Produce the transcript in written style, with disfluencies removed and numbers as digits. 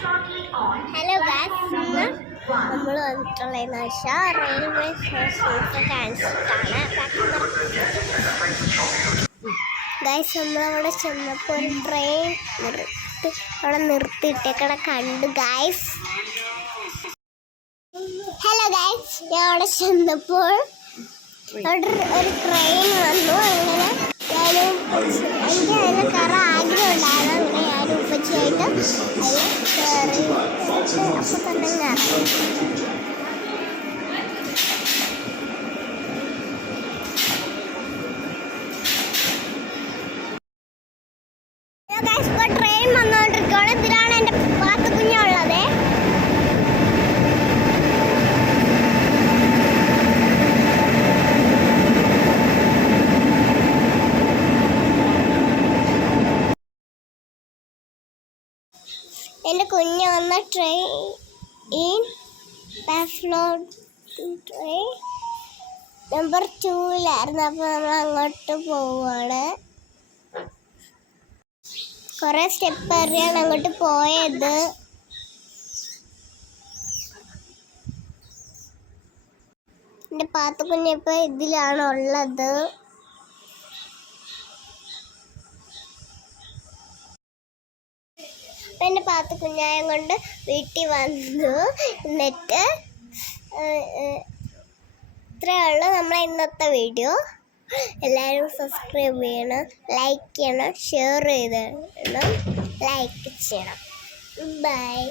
Hello guys, നമ്മൾ വന്നിട്ടുള്ളതെന്ന് വെച്ചാൽ railway സ്റ്റേഷനിലത്തെ കാണിച്ചിട്ടാണ്. Guys, നമ്മളവിടെ ചെന്നപ്പോൾ ഒരു ട്രെയിൻ അവിടെ നിർത്തിയിട്ടേക്കടെ കണ്ടു ഗായ്സ്. ഹലോ ഗായ്സ്, ഞാൻ അവിടെ ചെന്നപ്പോൾ ഒരു ട്രെയിൻ വന്നു. അങ്ങനെ എനിക്ക് അതിന് കറ ആഗ്രഹം ഉണ്ടായിരുന്നു. അങ്ങനെ ഞാനും ഉപ്പച്ചിയായിട്ട് അതിൽ കയറി അപ്പോൾ തന്നെ കയറി. ഇപ്പോൾ ട്രെയിൻ വന്നുകൊണ്ടിരിക്കുകയാണ്. ഇതിലാണ് എൻ്റെ പാത്തുകുഞ്ഞുള്ളത്. എൻ്റെ കുഞ്ഞ് വന്ന ട്രെയിൻ നമ്പർ 2-ലായിരുന്നു. അപ്പോൾ നമ്മൾ അങ്ങോട്ട് പോവുകയാണ്. കുറേ സ്റ്റെപ്പ് കയറിയാണ് അങ്ങോട്ട് പോയത്. എൻ്റെ പാത്തുകുഞ്ഞ് ഇപ്പോൾ ഇതിലാണ് ഉള്ളത്. അപ്പം എൻ്റെ പാത്തുകുഞ്ഞായം കൊണ്ട് വീട്ടിൽ വന്നു. എന്നിട്ട് ഇത്രയേ ഉള്ളൂ നമ്മളെ ഇന്നത്തെ വീഡിയോ. എല്ലാവരും സബ്സ്ക്രൈബ് ചെയ്യണം, ലൈക്ക് ചെയ്യണം, ഷെയർ ചെയ്യണം, ലൈക്ക് ചെയ്യണം. ബൈ.